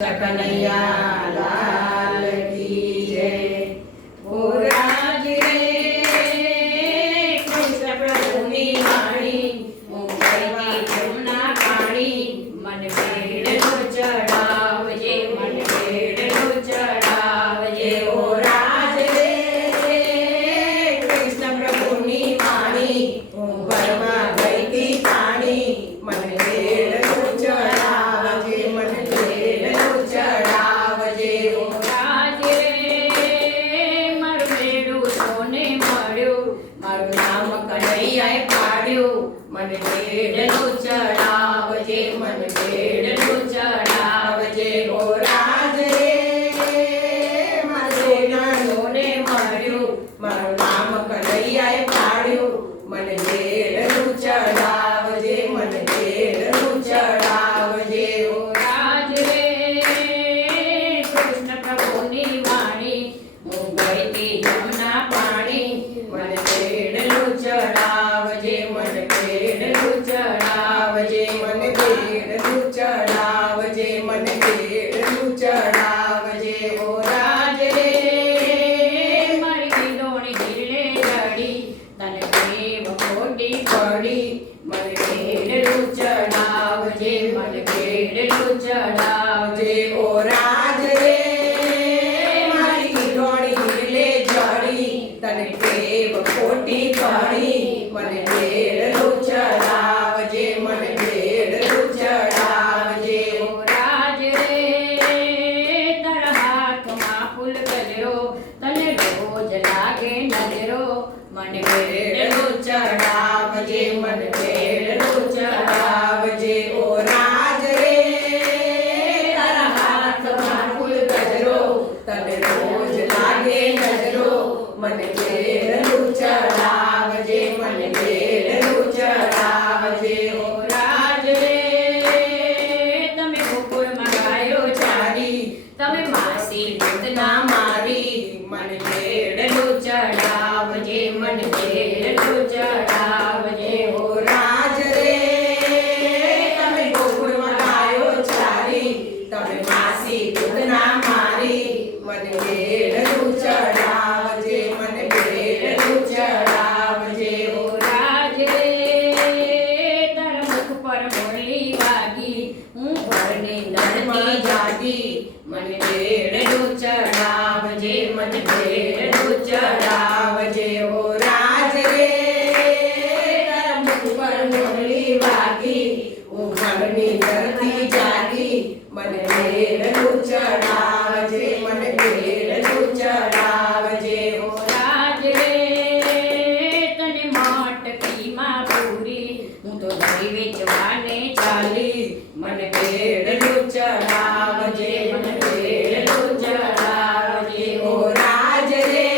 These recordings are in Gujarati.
कन्हैया लाल की जय। ओ राज रे कृष्ण प्रभु ની વાણી, હું ગરબી જમના પાણી, મન ભેળનું ચડાવજે, મન ભેળનું ચડાવજે। ઓ રાજ રે કૃષ્ણ પ્રભુ ની વાણી, હું ઘરમાં ગઈતી પાણી, મન ભેળનું ચડાવજે, મન ભેળનું ચડાવજે। ઓ રાજ રે મારું ભેળું સોને મળ્યું, મારું નામ કનૈયાએ પાડ્યું, મન ભેળનું ચડાવજે, મન ભેળનું ચડાવજે। ઓ રાજ રે મારું સોને મળ્યું, મારું નામ કનૈયાએ પાડ્યું, મન ભેળનું ચડાવજે, મન ભેળનું ચડાવજે। ઓ રાજ રે કૃષ્ણ પ્રભુની વાણી, હું ગઈતી જમના પાણી, મન ભેળનું ચડાવજે, મન ભેળનું ચડાવજે, મન ભેળનું ચડાવજે, મન ભેળનું ચડાવજે। ઓ રાજ રે મારી ખીલોણી ખીલે જડી, તને પ્રેમ ખોટી પડી, મન ભેળનું ચડાવજે, મન ભેળનું ચડાવજે। ઓ રાજ રે મારી ખીલોણી ખીલે જડી, તને પ્રેમ ખોટી પડી, મન ભેળનું ચડાવજે, મન ભેળનું ચડાવજે। ઓ રાજ રે તારા હાથમાં ફૂલ ગજરો, તને રોજ લાગે નજરો, મન ભેળનું ચડાવજે, મન ભેળનું ચડાવજે। ઓ રાજ રે તારા હાથમાં ફૂલ ગજરો, તને રોજ લાગે નજરો, મન ભેળનું ચડાવજે, મન ભેળનું ચડાવજે। ઓ રાજ રે તમે ગોકુળમાં ગાયો ચારી, તમે માસી દૂધના મારી, મન ભેળનું ચડાવજે, મન ભેળનું ચડાવજે। ઓ રાજ રે તમે ગોકુળમાં ગાયો ચારી, તમે માસી દૂધના મારી, મન ભેળનું ચડાવજે, મન ભેળનું ચડાવજે। ઓ રાજ રે તારા મુખ પર મુરલી વાગી, હું ઘરની નળમાં જાગી, મન ભેળનું ચડાવજે, મન ભેળનું ચડાવજે। ઓ રાજ રે તારા મુખ પર મુરલી વાગી, હું ઘરની નળથી જાગી, મન ભેળનું ચડાવજે, મન ભેળનું ચડાવજે। ઓ રાજ રે તને માટકીમાં પૂરી, હું તો દહીં વેચવાને ચાલી, મન ભેળનું ચડાવજે, મન ભેળનું ચડાવજે। ઓ રાજ રે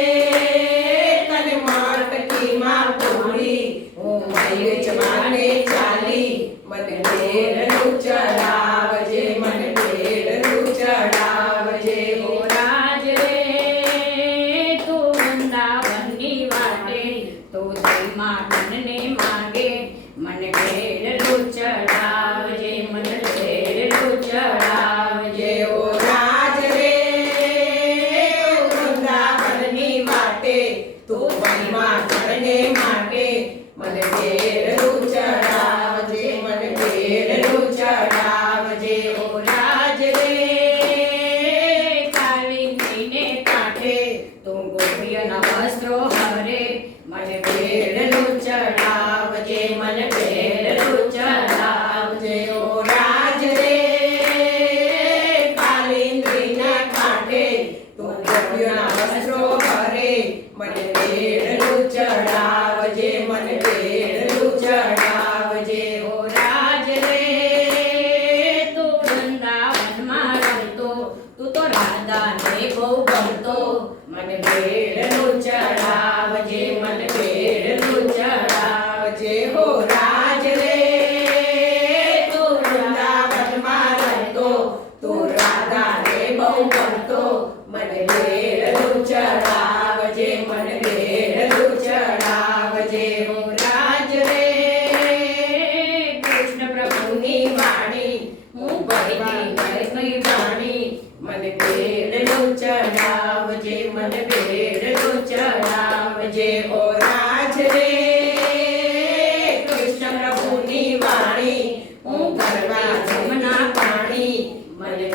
તને માટકીમાં પૂરી, હું દહીં વેચવાને ચાલી, મન ભેળનું ચડાવજે, મન ભેળનું ચડાવજે। ઓ રાજ રે તું વૃંદાવનની વાટે, તો ધીમા મનને માગે, મન ભેળનું ચડાવજે, મન ભેળનું ચડાવજે। ઓ રાજ રે વૃંદાવનની વાટે, તું ધીમા મનને માગે, મન ભેળનું ચડાવજે, મન ભેળનું ચડાવજે। ઓ રાજ રે કાલિંદીને કાંઠે, તું ગોપીઓના વસ્ત્રો હરે, મન ભેળનું ચડાવજે, મન ભેળનું ચડાવજે। ઓ રાજ રે કાલિંદીના કાંઠે, તું ગોપીઓના વસ્ત્રો હરે, મન ભેળનું ચડાવજે, મન ભેળનું ચડાવજે। ઓ રાજ રે તું વૃંદાવનમાં રમતો, તું તો રાધાને બહુ ગમતો, મન ભેળનું ચડાવજે, મન ભેળનું ચડાવજે। ઓ રાજ રે તું વૃંદાવનમાં રમતો, તું રાધાને બહુ ગમતો, મન ભેળનું ચડાવજે, મન ભેળનું ચડાવજે। ઓ રાજ રે કૃષ્ણ પ્રભુની વાણી, હું ગઈતી ગઈ વાણી, મને બેડલું ચડાવજે, મને બેડલું ચડાવજે. ઓ રાજ રે કૃષ્ણ પ્રભુની વાણી, હું કરવા જમના પાણી, મને